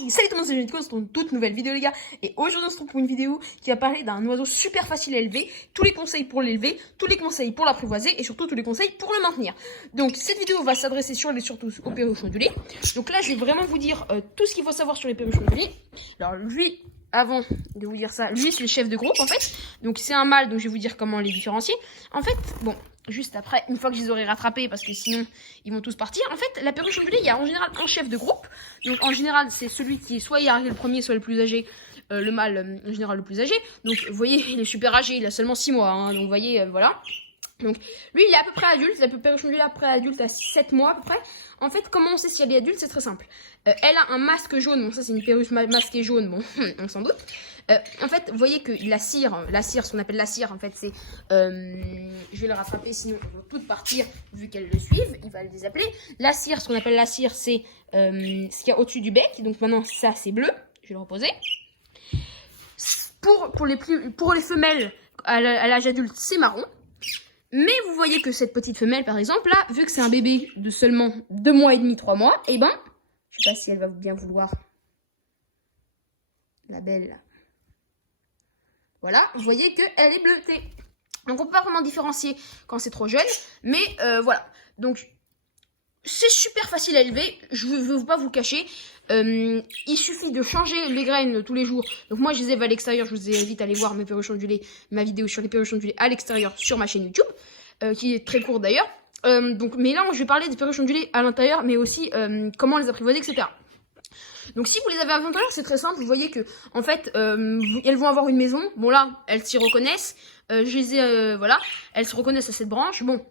Hey, salut tout le monde, c'est Nico, c'est une toute nouvelle vidéo les gars. Et aujourd'hui on se retrouve pour une vidéo qui va parler d'un oiseau super facile à élever. Tous les conseils pour l'élever, tous les conseils pour l'apprivoiser et surtout tous les conseils pour le maintenir. Donc cette vidéo va s'adresser surtout aux perruches ondulés. Donc là je vais vraiment vous dire tout ce qu'il faut savoir sur les perruches ondulés. Alors lui, avant de vous dire ça, lui c'est le chef de groupe en fait. Donc c'est un mâle, donc je vais vous dire comment les différencier. En fait, bon, juste après, une fois que je les aurai rattrapés, parce que sinon ils vont tous partir. En fait, la perruche ondulée, il y a en général un chef de groupe. Donc en général, c'est celui qui est soit il est arrivé le premier, soit le plus âgé. Le mâle, en général, le plus âgé. Donc vous voyez, il est super âgé, il a seulement 6 mois. Hein, donc vous voyez, voilà. Donc lui, il est à peu près adulte. La perruche ondulée après adulte à 7 mois à peu près. En fait, comment on sait si elle est adulte? C'est très simple. Elle a un masque jaune. Bon, ça c'est une perruche masquée jaune. Bon, on s'en doute. En fait, vous voyez que la cire, ce qu'on appelle la cire, en fait, c'est... je vais le rattraper, sinon elles vont toutes partir, vu qu'elles le suivent. Il va les appeler. La cire, ce qu'on appelle la cire, c'est ce qu'il y a au-dessus du bec. Donc maintenant, ça, c'est bleu. Je vais le reposer. Pour les femelles à l'âge adulte, c'est marron. Mais vous voyez que cette petite femelle, par exemple, là, vu que c'est un bébé de seulement 2 mois et demi, 3 mois, eh ben, je sais pas si elle va bien vouloir. La belle, là. Voilà, vous voyez qu'elle est bleutée. Donc on peut pas vraiment différencier quand c'est trop jeune, mais voilà. Donc c'est super facile à élever, je ne veux pas vous le cacher. Il suffit de changer les graines tous les jours. Donc moi je les élève à l'extérieur, je vous invite à aller voir mes perruches ondulées, ma vidéo sur les perruches ondulées à l'extérieur sur ma chaîne YouTube, qui est très courte d'ailleurs. Mais là je vais parler des perruches ondulées à l'intérieur, mais aussi comment les apprivoiser, etc. Donc si vous les avez à l'intérieur, c'est très simple. Vous voyez que en fait, elles vont avoir une maison. Bon là, elles s'y reconnaissent. Je les ai, voilà, elles se reconnaissent à cette branche. Bon,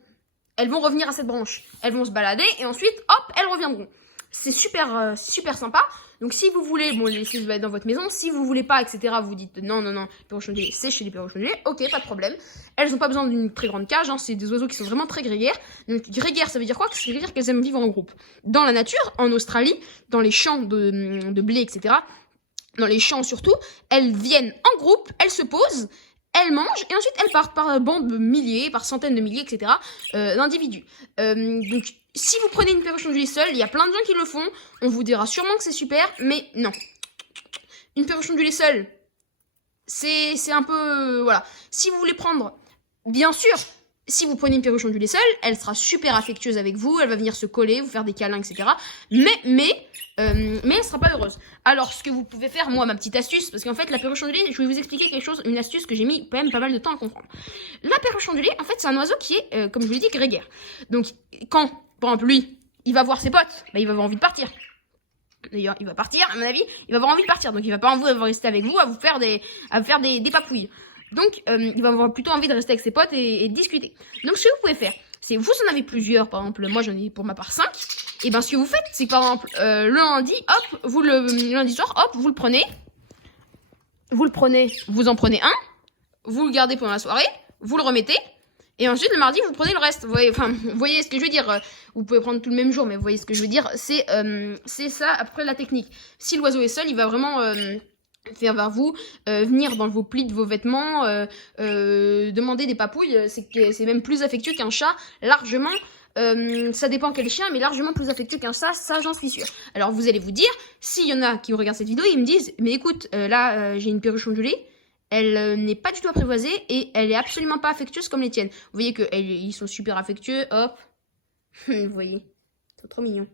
elles vont revenir à cette branche. Elles vont se balader et ensuite, hop, elles reviendront. C'est super, super sympa. Donc si vous voulez, bon, les laisser dans votre maison. Si vous voulez pas, etc., vous dites non, perruches ondulées, c'est chez les perruches ondulées. Ok, pas de problème. Elles n'ont pas besoin d'une très grande cage. Hein, c'est des oiseaux qui sont vraiment très grégaires. Donc grégaires, ça veut dire quoi? Ça veut dire qu'elles aiment vivre en groupe. Dans la nature, en Australie, dans les champs de blé, etc., dans les champs surtout, elles viennent en groupe, elles se posent. Elles mangent et ensuite elles partent par bandes de milliers, par centaines de milliers, etc. D'individus. Donc si vous prenez une perruche ondulée seule, il y a plein de gens qui le font. On vous dira sûrement que c'est super, mais non. Une perruche ondulée seule, c'est un peu... voilà. Si vous voulez prendre... Bien sûr, si vous prenez une perruche ondulée seule, elle sera super affectueuse avec vous, elle va venir se coller, vous faire des câlins, etc. Mais elle sera pas heureuse. Alors, ce que vous pouvez faire, moi, ma petite astuce, parce qu'en fait, la perruche ondulée, je vais vous expliquer quelque chose, une astuce que j'ai mis quand même pas mal de temps à comprendre. La perruche ondulée, en fait, c'est un oiseau qui est, comme je vous l'ai dit, grégaire. Donc, quand, par exemple, lui, il va voir ses potes, bah, il va avoir envie de partir. D'ailleurs, il va partir, à mon avis, il va avoir envie de partir. Donc, il va pas envie de rester avec vous, à vous faire des papouilles. Donc, il va avoir plutôt envie de rester avec ses potes et de discuter. Donc, ce que vous pouvez faire, c'est vous en avez plusieurs, par exemple, moi j'en ai pour ma part 5. Et ben, ce que vous faites, c'est que par exemple, le lundi, hop, le lundi soir, hop, vous le prenez, vous en prenez un, vous le gardez pendant la soirée, vous le remettez, et ensuite le mardi, vous prenez le reste. Vous voyez ce que je veux dire. Vous pouvez prendre tout le même jour, mais vous voyez ce que je veux dire. C'est ça, après la technique. Si l'oiseau est seul, il va vraiment... faire vers vous, venir dans vos plis de vos vêtements, demander des papouilles, c'est même plus affectueux qu'un chat, largement. Ça dépend quel chien, mais largement plus affectueux qu'un chat, ça j'en suis sûre. Alors vous allez vous dire, s'il y en a qui regardent cette vidéo, ils me disent, mais écoute, là j'ai une perruche ondulée, elle n'est pas du tout apprivoisée et elle est absolument pas affectueuse comme les tiennes. Vous voyez qu'ils sont super affectueux, hop, vous voyez, c'est trop mignon.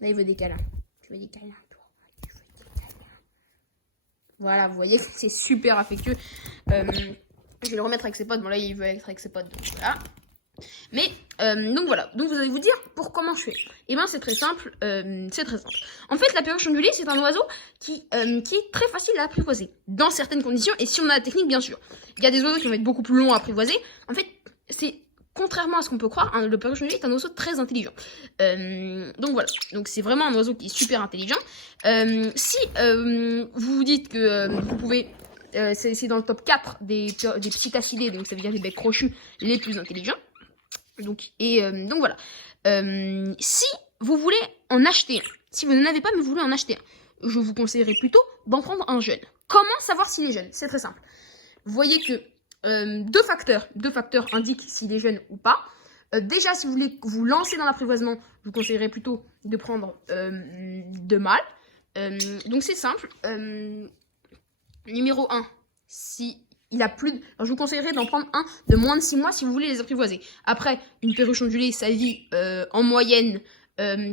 Là, il veut des câlins. Tu veux des câlins, toi? Tu veux des câlins. Voilà, vous voyez, c'est super affectueux. Je vais le remettre avec ses potes. Bon, là, il veut être avec ses potes. Donc, voilà. Mais, donc voilà. Donc, vous allez vous dire, pour comment je fais? Eh ben, c'est très simple. En fait, la perruche ondulée, c'est un oiseau qui est très facile à apprivoiser. Dans certaines conditions. Et si on a la technique, bien sûr. Il y a des oiseaux qui vont être beaucoup plus longs à apprivoiser. En fait, contrairement à ce qu'on peut croire, le perruche ondulé est un oiseau très intelligent. Donc voilà, donc c'est vraiment un oiseau qui est super intelligent. Si vous vous dites que vous pouvez, c'est dans le top 4 des psittacidés, donc ça veut dire les becs crochus les plus intelligents. Donc voilà. Si vous voulez en acheter un, si vous n'en avez pas mais vous voulez en acheter un, je vous conseillerais plutôt d'en prendre un jeune. Comment savoir s'il est jeune? C'est très simple. Vous voyez que deux facteurs indiquent s'il est jeune ou pas. Déjà, si vous voulez vous lancer dans l'apprivoisement, je vous conseillerais plutôt de prendre 2 mâles. Donc c'est simple. Numéro 1, si il a plus de... Alors, je vous conseillerais d'en prendre un de moins de 6 mois si vous voulez les apprivoiser. Après, une perruche ondulée, ça vit en moyenne,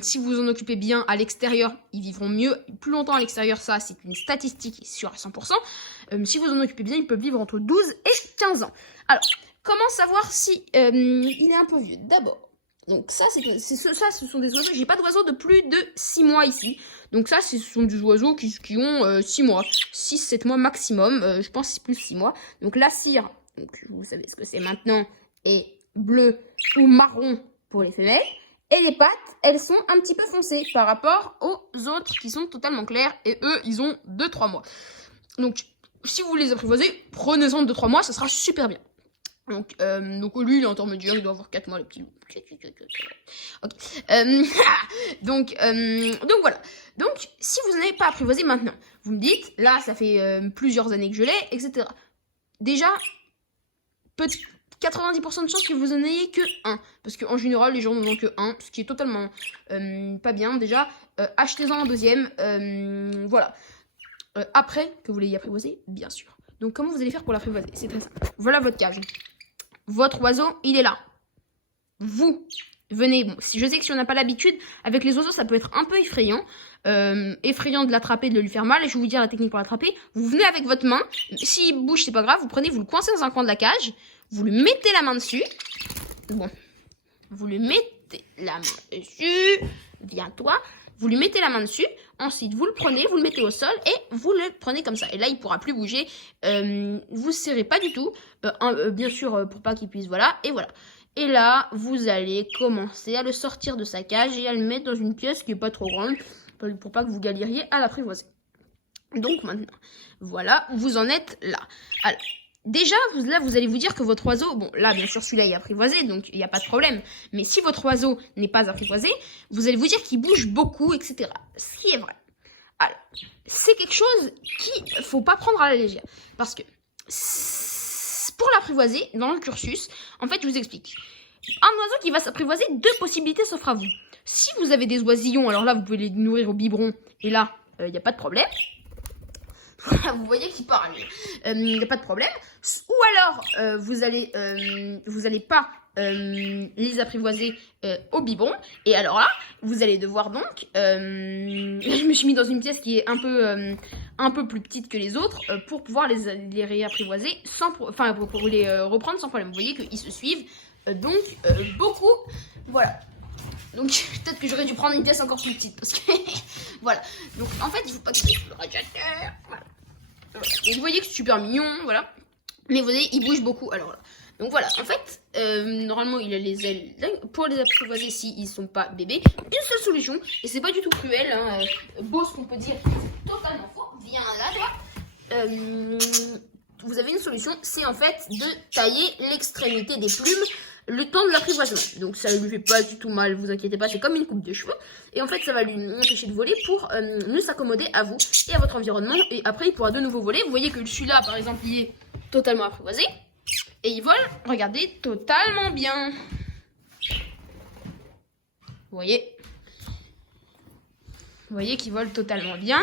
si vous en occupez bien à l'extérieur, ils vivront mieux, plus longtemps à l'extérieur, ça c'est une statistique sûre à 100%. Si vous en occupez bien, ils peuvent vivre entre 12 et 15 ans. Alors, comment savoir si il est un peu vieux? D'abord, donc ça, ce sont des oiseaux, j'ai pas d'oiseaux de plus de 6 mois ici. Donc ça, ce sont des oiseaux qui ont 6 mois, 6-7 mois maximum, je pense c'est plus 6 mois. Donc la cire, donc vous savez ce que c'est maintenant, est bleu ou marron pour les femelles. Et les pattes, elles sont un petit peu foncées par rapport aux autres qui sont totalement clairs. Et eux, ils ont 2-3 mois. Donc, si vous les apprivoisez, prenez-en 2-3 mois, ça sera super bien. Donc lui, il est intermédiaire, il doit avoir 4 mois, le petit loup. Okay. Donc voilà. Donc, si vous n'en avez pas apprivoisé maintenant, vous me dites, là, ça fait plusieurs années que je l'ai, etc. Déjà, 90% de chances que vous en ayez que un. Parce qu'en général, les gens n'en ont que un, ce qui est totalement pas bien. Déjà, achetez-en un deuxième. Voilà. Après que vous l'ayez apprivoisé, bien sûr. Donc, comment vous allez faire pour l'apprivoiser? C'est très simple. Voilà votre case. Votre oiseau, il est là. Vous venez. Bon, je sais que si on n'a pas l'habitude, avec les oiseaux, ça peut être un peu effrayant. Effrayant de l'attraper, de lui faire mal. Et je vais vous dire la technique pour l'attraper. Vous venez avec votre main. S'il bouge, c'est pas grave. Vous prenez, vous le coincez dans un coin de la cage. Vous lui mettez la main dessus. Bon. Vous lui mettez la main dessus. Viens, toi. Vous lui mettez la main dessus. Ensuite, vous le prenez, vous le mettez au sol et vous le prenez comme ça. Et là, il ne pourra plus bouger. Vous ne serrez pas du tout. Bien sûr, pour pas qu'il puisse. Voilà. Et voilà. Et là, vous allez commencer à le sortir de sa cage et à le mettre dans une pièce qui n'est pas trop grande. Pour pas que vous galériez à l'apprivoiser. Donc maintenant, voilà, vous en êtes là. Alors, déjà, là, vous allez vous dire que votre oiseau, bon, là, bien sûr, celui-là est apprivoisé, donc il n'y a pas de problème. Mais si votre oiseau n'est pas apprivoisé, vous allez vous dire qu'il bouge beaucoup, etc. Ce qui est vrai. Alors, c'est quelque chose qu'il ne faut pas prendre à la légère. Parce que, pour l'apprivoiser, dans le cursus, en fait, je vous explique. Un oiseau qui va s'apprivoiser, 2 possibilités s'offrent à vous. Si vous avez des oisillons, alors là, vous pouvez les nourrir au biberon, et là, il n'y a pas de problème. Vous voyez qu'il parle. Il n'y a pas de problème. Ou alors, vous allez pas les apprivoiser au biberon. Et alors là, vous allez devoir donc... je me suis mis dans une pièce qui est un peu plus petite que les autres pour pouvoir les réapprivoiser pour les reprendre sans problème. Vous voyez qu'ils se suivent beaucoup. Voilà. Donc peut-être que j'aurais dû prendre une pièce encore plus petite parce que voilà. Donc en fait il faut pas que le radiateur. Voilà. Et vous voyez que c'est super mignon, voilà. Mais vous voyez il bouge beaucoup. Alors là. Donc voilà. En fait normalement il a les ailes pour les apprivoiser si ils sont pas bébés. Une seule solution et c'est pas du tout cruel. Hein, beau ce qu'on peut dire. C'est totalement faux. Viens là toi. Vous avez une solution, c'est en fait de tailler l'extrémité des plumes le temps de l'apprivoisement. Donc ça ne lui fait pas du tout mal, vous inquiétez pas, c'est comme une coupe de cheveux. Et en fait ça va lui empêcher de voler pour mieux s'accommoder à vous et à votre environnement. Et après il pourra de nouveau voler. Vous voyez que celui-là par exemple il est totalement apprivoisé. Et il vole, regardez, totalement bien. Vous voyez qu'il vole totalement bien.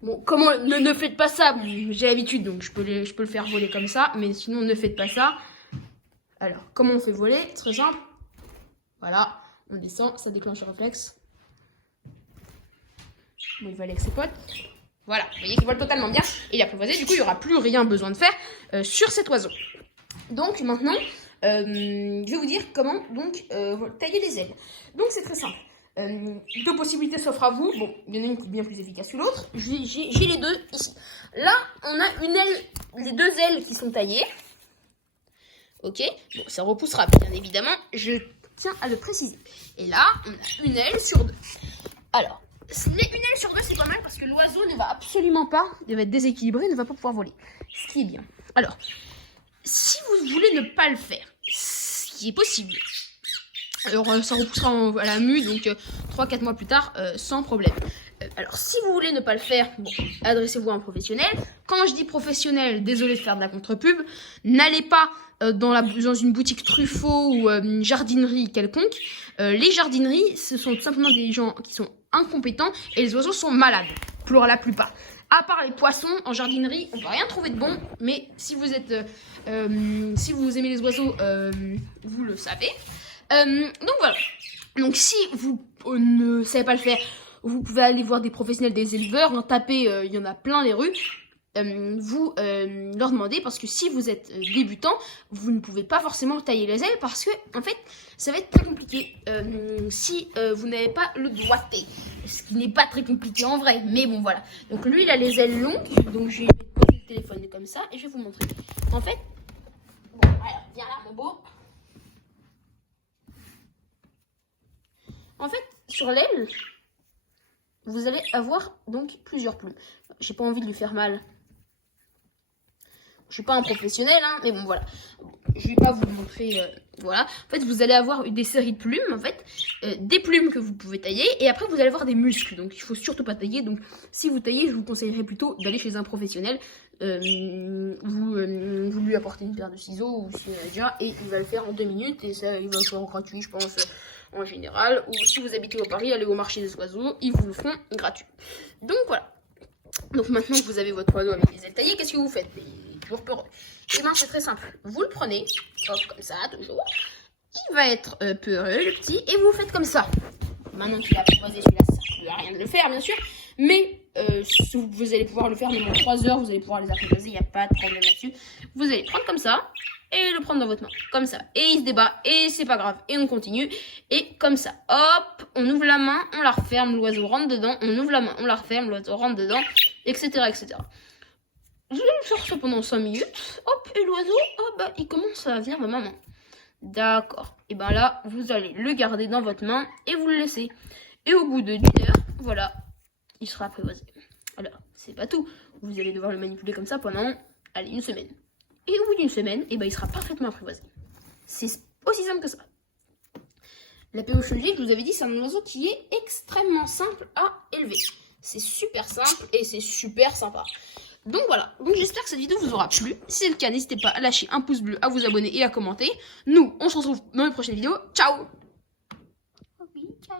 Bon, comment ne faites pas ça? J'ai l'habitude, donc je peux le faire voler comme ça, mais sinon ne faites pas ça. Alors, comment on fait voler? Très simple. Voilà, on descend, ça déclenche le réflexe. Bon, il va aller avec ses potes. Voilà, vous voyez qu'il vole totalement bien. Et il est apprivoisé, du coup, il n'y aura plus rien besoin de faire sur cet oiseau. Donc maintenant, je vais vous dire comment donc tailler les ailes. Donc c'est très simple. 2 possibilités s'offrent à vous. Bon, il y en a une qui est bien plus efficace que l'autre. J'ai les deux ici. Là, on a une aile, les 2 ailes qui sont taillées. Ok, bon, ça repoussera bien évidemment. Je tiens à le préciser. Et là, on a une aile sur 2. Alors, une aile sur 2, c'est pas mal parce que l'oiseau ne va absolument pas, il va être déséquilibré, ne va pas pouvoir voler. Ce qui est bien. Alors, si vous voulez ne pas le faire, ce qui est possible. Alors ça repoussera à la mue, donc 3-4 mois plus tard, sans problème. Alors, si vous voulez ne pas le faire, bon, adressez-vous à un professionnel. Quand je dis professionnel, désolé de faire de la contre-pub, n'allez pas dans une boutique Truffaut ou une jardinerie quelconque. Les jardineries, ce sont tout simplement des gens qui sont incompétents et les oiseaux sont malades, pour la plupart. À part les poissons, en jardinerie, on peut rien trouver de bon, mais si vous aimez les oiseaux, vous le savez. Donc voilà. Donc si vous ne savez pas le faire, vous pouvez aller voir des professionnels, des éleveurs, taper, il y en a plein les rues. Vous leur demandez, parce que si vous êtes débutant, vous ne pouvez pas forcément tailler les ailes parce que en fait ça va être très compliqué si vous n'avez pas le doigté, ce qui n'est pas très compliqué en vrai, mais bon voilà. Donc lui il a les ailes longues, donc je vais poser le téléphone comme ça et je vais vous montrer. En fait, bon alors viens là mon beau. En fait sur l'aile vous allez avoir donc plusieurs plumes. J'ai pas envie de lui faire mal. Je suis pas un professionnel, hein, mais bon, voilà. Je vais pas vous le montrer, voilà. En fait, vous allez avoir des séries de plumes, en fait. Des plumes que vous pouvez tailler, et après, vous allez avoir des muscles. Donc, il faut surtout pas tailler. Donc, si vous taillez, je vous conseillerais plutôt d'aller chez un professionnel. Vous lui apportez une paire de ciseaux, ou s'il y en a déjà, et il va le faire en 2 minutes, et ça, il va le faire gratuit, je pense, en général. Ou si vous habitez au Paris, allez au marché des oiseaux, ils vous le feront gratuit. Donc, voilà. Donc, maintenant que vous avez votre oiseau avec les ailes taillées, qu'est-ce que vous faites? Toujours peureux. Et ben c'est très simple. Vous le prenez, hop, comme ça, toujours. Il va être peureux, le petit, et vous le faites comme ça. Maintenant qu'il a apprivoisé celui-là, ça ne sert à rien de le faire, bien sûr. Mais vous allez pouvoir le faire même en 3 heures, vous allez pouvoir les apprivoiser, il n'y a pas de problème là-dessus. Vous allez prendre comme ça, et le prendre dans votre main, comme ça. Et il se débat, et c'est pas grave. Et on continue, et comme ça. Hop, on ouvre la main, on la referme, l'oiseau rentre dedans. On ouvre la main, on la referme, l'oiseau rentre dedans, etc., etc. Vous allez le faire ça pendant 5 minutes. Hop, et l'oiseau, oh bah, il commence à venir de ma main. D'accord. Et ben là, vous allez le garder dans votre main et vous le laissez. Et au bout de 1 heure, voilà, il sera apprivoisé. Alors, c'est pas tout. Vous allez devoir le manipuler comme ça pendant, allez, 1 semaine. Et au bout d'1 semaine, et ben, il sera parfaitement apprivoisé. C'est aussi simple que ça. La péochologie, je vous avais dit, c'est un oiseau qui est extrêmement simple à élever. C'est super simple et c'est super sympa. Donc voilà, donc j'espère que cette vidéo vous aura plu. Si c'est le cas, n'hésitez pas à lâcher un pouce bleu, à vous abonner et à commenter. Nous, on se retrouve dans les prochaines vidéos. Ciao! Oui, ciao!